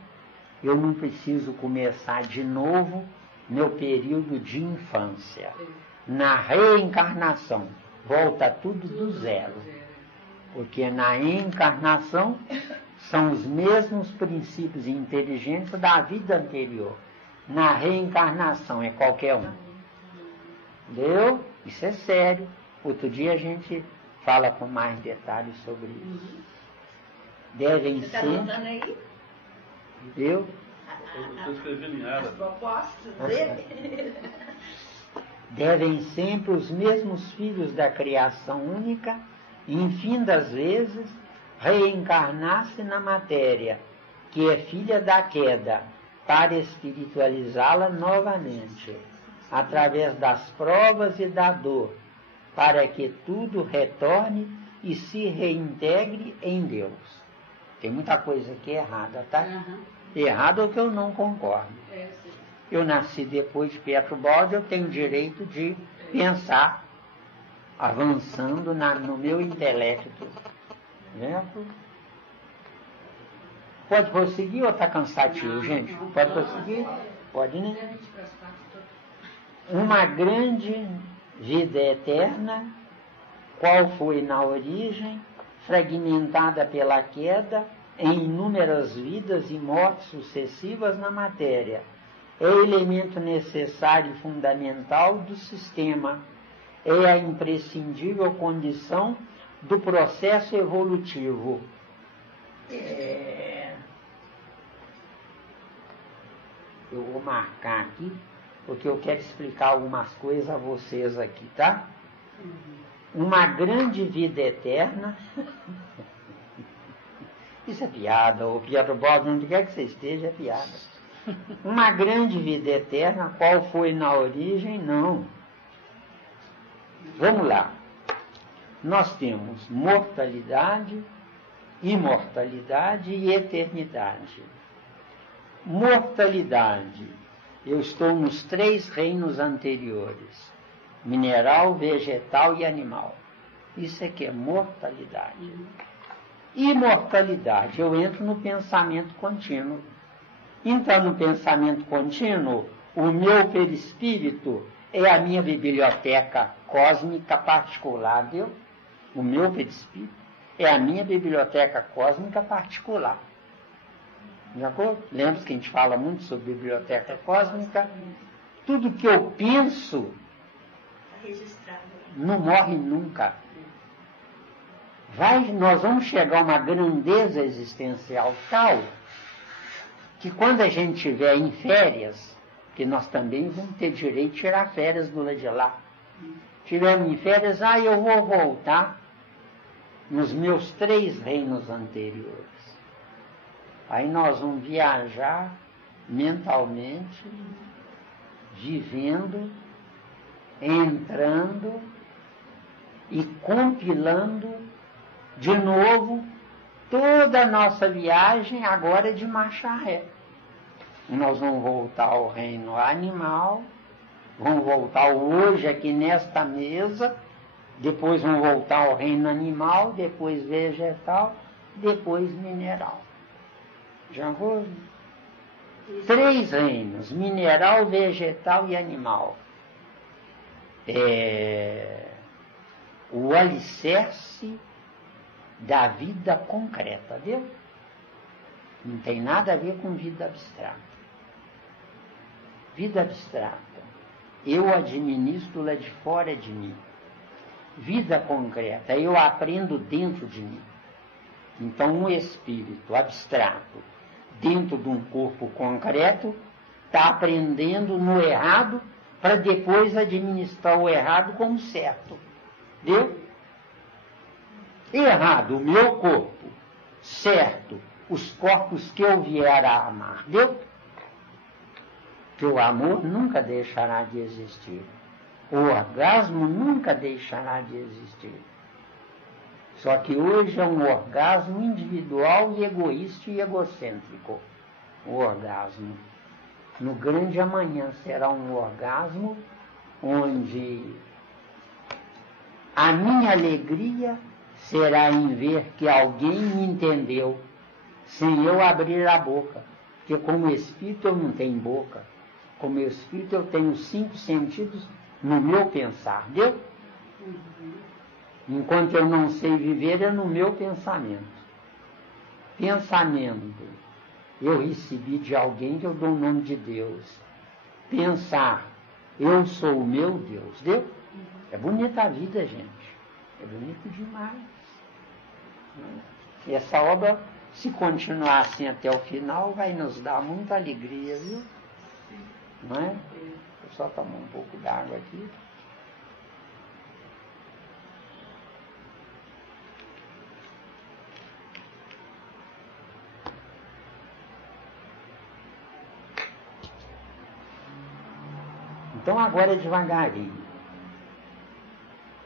eu não preciso começar de novo meu período de infância. Na reencarnação, volta tudo do zero. Porque na encarnação são os mesmos princípios e inteligência da vida anterior. Na reencarnação é qualquer um. Entendeu? Isso é sério. Outro dia a gente fala com mais detalhes sobre isso. Devem Você está ser... anotando aí? Eu? estou escrevendo em árabe. Propostas dele? Devem sempre os mesmos filhos da criação única, enfim das vezes, reencarnar-se na matéria, que é filha da queda, para espiritualizá-la novamente, através das provas e da dor, para que tudo retorne e se reintegre em Deus. Tem muita coisa aqui errada, tá? Errado é o que eu não concordo. Eu nasci depois de Pietro Baldi, eu tenho o direito de pensar avançando no meu intelecto. Certo? Pode prosseguir ou está cansativo, gente? Pode prosseguir? Pode, né? Uma grande vida eterna, qual foi na origem, fragmentada pela queda, em inúmeras vidas e mortes sucessivas na matéria. É elemento necessário e fundamental do sistema. É a imprescindível condição do processo evolutivo. Eu vou marcar aqui, porque eu quero explicar algumas coisas a vocês aqui, tá? Uma grande vida eterna. Isso é piada, o Pietro Baldi, onde quer que você esteja, é piada. Uma grande vida eterna, qual foi na origem? Não. Vamos lá. Nós temos mortalidade, imortalidade e eternidade. Mortalidade. Eu estou nos 3 reinos anteriores: mineral, vegetal e animal. Isso aqui é mortalidade. Imortalidade. Eu entro no pensamento contínuo. Então, no pensamento contínuo, o meu perispírito é a minha biblioteca cósmica particular, viu? O meu perispírito é a minha biblioteca cósmica particular. De acordo? Lembra que a gente fala muito sobre biblioteca cósmica? Tudo que eu penso não morre nunca. Nós vamos chegar a uma grandeza existencial tal que quando a gente estiver em férias, que nós também vamos ter direito de tirar férias do lado de lá. Estivermos em férias, eu vou voltar nos meus 3 reinos anteriores. Aí nós vamos viajar mentalmente, vivendo, entrando e compilando de novo toda a nossa viagem agora de marcha ré. Nós vamos voltar ao reino animal, vamos voltar hoje aqui nesta mesa, depois vamos voltar ao reino animal, depois vegetal, depois mineral. Já vou? 3 reinos: mineral, vegetal e animal. O alicerce da vida concreta, viu? Não tem nada a ver com vida abstrata. Vida abstrata, eu administro lá de fora de mim. Vida concreta, eu aprendo dentro de mim. Então, um espírito abstrato dentro de um corpo concreto está aprendendo no errado para depois administrar o errado como certo. Viu? Errado, o meu corpo. Certo, os corpos que eu vier a amar. Viu? Que o amor nunca deixará de existir. O orgasmo nunca deixará de existir. Só que hoje é um orgasmo individual e egoísta e egocêntrico. O orgasmo. No grande amanhã será um orgasmo onde a minha alegria será em ver que alguém me entendeu, sem eu abrir a boca. Porque como espírito eu não tenho boca. Como espírito eu tenho 5 sentidos no meu pensar. Deu? Enquanto eu não sei viver, é no meu pensamento. Pensamento. Eu recebi de alguém que eu dou o nome de Deus. Pensar. Eu sou o meu Deus. Deu? É bonita a vida, gente. É bonito demais. E essa obra, se continuar assim até o final, vai nos dar muita alegria, viu? Não é? Eu só tomar um pouco d'água aqui. Então agora é devagarinho.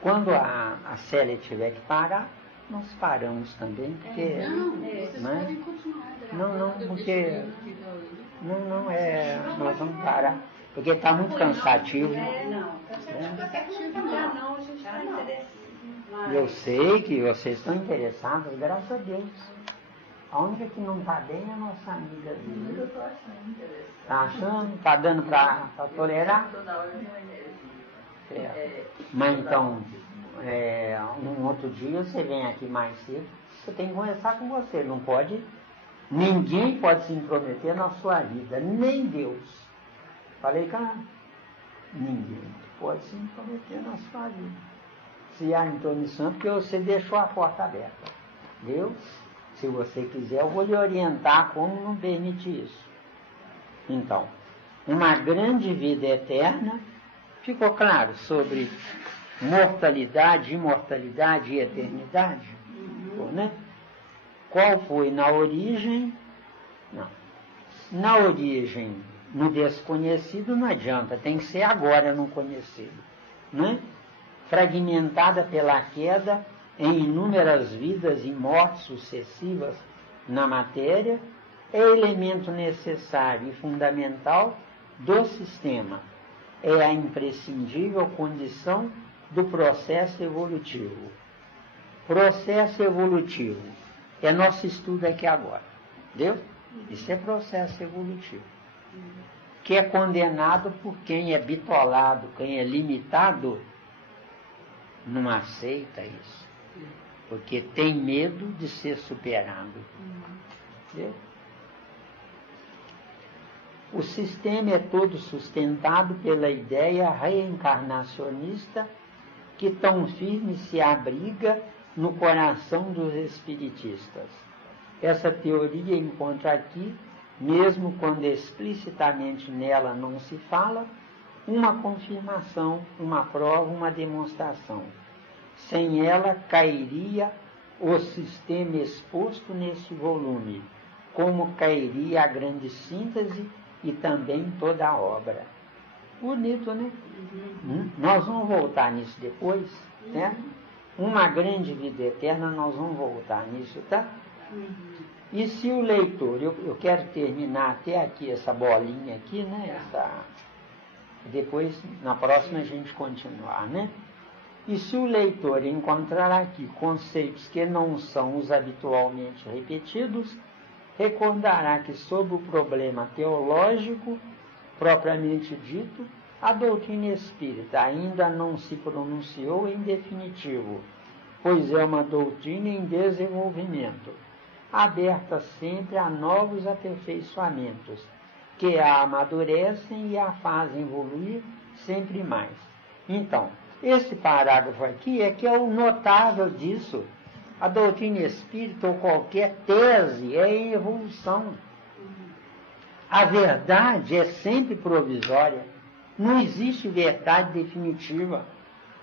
Quando a Célia tiver que parar, nós paramos também, porque... Vocês né? podem continuar. Não, porque... Não, nós vamos parar, porque está muito cansativo. Não, cansativo não, a gente está interessado. Eu sei que vocês estão interessados, graças a Deus. A única que não está bem é a nossa amiga. Eu estou achando interessante. Está achando? Está dando para tolerar? Toda hora vem uma energia. Mas então, um outro dia você vem aqui mais cedo, você tem que conversar com você, não pode, ninguém pode se intrometer na sua vida, nem Deus. Falei, cara, ninguém pode se intrometer na sua vida. Se há intromissão, porque você deixou a porta aberta. Deus, se você quiser, eu vou lhe orientar como não permitir isso. Então, uma grande vida eterna. Ficou claro sobre mortalidade, imortalidade e eternidade? Né? Qual foi na origem? Não. Na origem, no desconhecido não adianta, tem que ser agora no conhecido. Né? Fragmentada pela queda em inúmeras vidas e mortes sucessivas na matéria, é elemento necessário e fundamental do sistema. É a imprescindível condição do processo evolutivo. Processo evolutivo é nosso estudo aqui agora. Entendeu? Isso é processo evolutivo. Que é condenado por quem é bitolado, quem é limitado, não aceita isso. Porque tem medo de ser superado. Entendeu? O sistema é todo sustentado pela ideia reencarnacionista que tão firme se abriga no coração dos espiritistas. Essa teoria encontra aqui, mesmo quando explicitamente nela não se fala, uma confirmação, uma prova, uma demonstração. Sem ela cairia o sistema exposto nesse volume, como cairia a grande síntese e também toda a obra. Bonito, né? Nós vamos voltar nisso depois, né? Uma grande vida eterna, nós vamos voltar nisso, tá? E se o leitor, eu quero terminar até aqui essa bolinha aqui, né? Depois, na próxima, a gente continuar, né? E se o leitor encontrar aqui conceitos que não são os habitualmente repetidos, recordará que sobre o problema teológico, propriamente dito, a doutrina espírita ainda não se pronunciou em definitivo, pois é uma doutrina em desenvolvimento, aberta sempre a novos aperfeiçoamentos, que a amadurecem e a fazem evoluir sempre mais. Então, esse parágrafo aqui é que é o notável disso. A doutrina espírita ou qualquer tese é em evolução. A verdade é sempre provisória. Não existe verdade definitiva.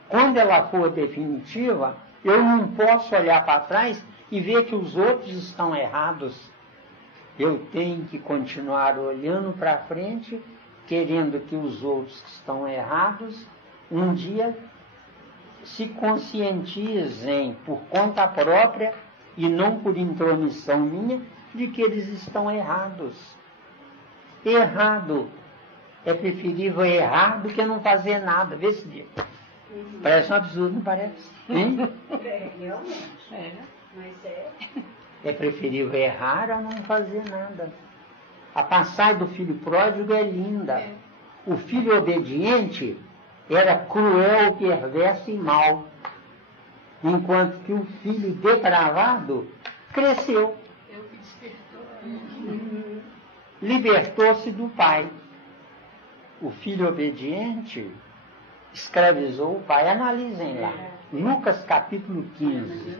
Quando ela for definitiva, eu não posso olhar para trás e ver que os outros estão errados. Eu tenho que continuar olhando para frente, querendo que os outros que estão errados, um dia se conscientizem por conta própria e não por intromissão minha de que eles estão errados. Errado. É preferível errar do que não fazer nada. Vê se diz. Parece um absurdo, não parece? Realmente. Mas É preferível errar a não fazer nada. A passagem do filho pródigo é linda. O filho obediente era cruel, perverso e mau, enquanto que o filho depravado cresceu. Libertou-se do pai. O filho obediente escravizou o pai. Analisem lá. Lucas capítulo 15.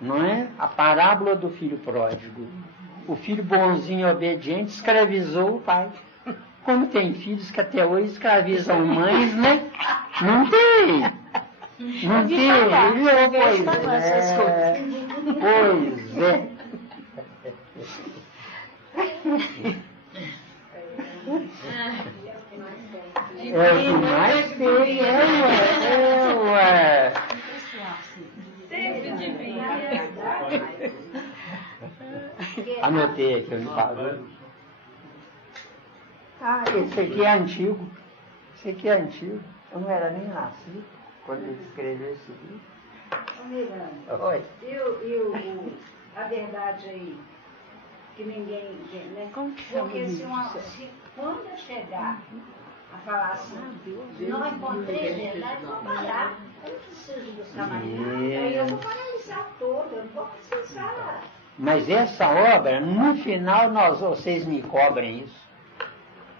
Não é? A parábola do filho pródigo. O filho bonzinho e obediente escravizou o pai. Como tem filhos que até hoje escravizam mães, né? Não tem. Não tem. Pois é. que É o tem, que né? mais tem, ué. Sempre devia. Anotei aqui onde parou. Ah, esse aqui é antigo. Esse aqui é antigo. Eu não era nem nascido quando ele escreveu esse livro. Ô, Miranda, Oi. a verdade aí, que ninguém vê, né? Como que chama Porque isso? quando eu chegar a falar assim, não encontrei verdade, vou parar. Eu não preciso buscar mais nada. Aí eu vou paralisar toda, eu não vou precisar. Mas essa obra, no final, vocês me cobrem isso.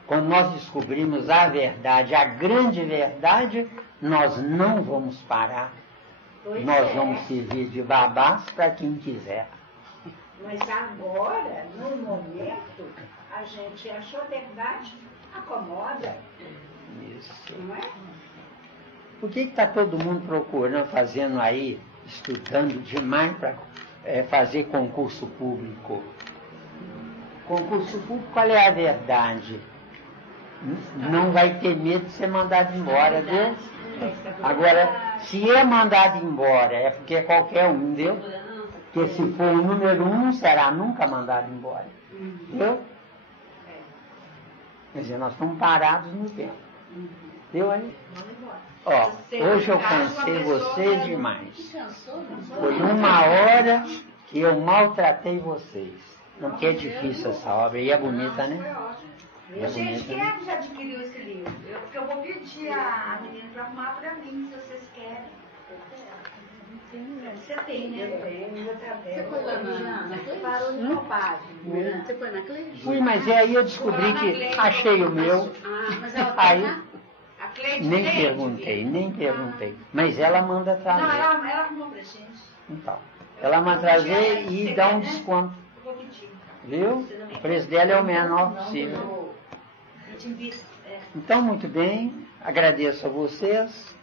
Quando nós descobrimos a verdade, a grande verdade, nós não vamos parar. Pois Nós é. vamos servir de babás para quem quiser. Mas agora, no momento, a gente achou a verdade, acomoda, Isso. não é? Por que está todo mundo procurando, fazendo aí, estudando demais para fazer concurso público? Concurso público, qual é a verdade? Não vai ter medo de ser mandado embora, viu? Agora, se é mandado embora, é porque é qualquer um, viu? Porque se for o número 1, não será nunca mandado embora. Viu? Quer dizer, nós estamos parados no tempo. Viu aí? Ó, hoje eu cansei vocês demais. Foi 1 hora que eu maltratei vocês. Não que é difícil essa obra. E é bonita, né? É Gente, bonita, quem né? é que já adquiriu esse livro? Porque eu vou pedir a menina para arrumar para mim, se vocês querem. Você tem, né? Eu tenho, eu Você também. foi lá na Parou de bobagem. Você foi na Cleide? Fui, mas aí eu descobri que achei o meu. Ah, mas ela Aí A Cleide nem Cleide, perguntei, nem perguntei. Mas ela manda Não, trazer. ela arrumou pra gente. Então, ela manda trazer e dá um desconto. Eu vou pedir. Viu? O preço dela é o menor possível. Eu te invito. Então, muito bem, agradeço a vocês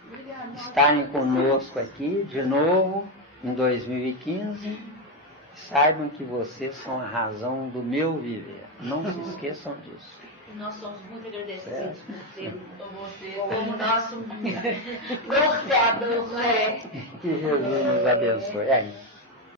estarem conosco aqui de novo em 2015. Saibam que vocês são a razão do meu viver. Não se esqueçam disso. E nós somos muito agradecidos por ter você como nosso norteador. Que Jesus nos abençoe. É isso.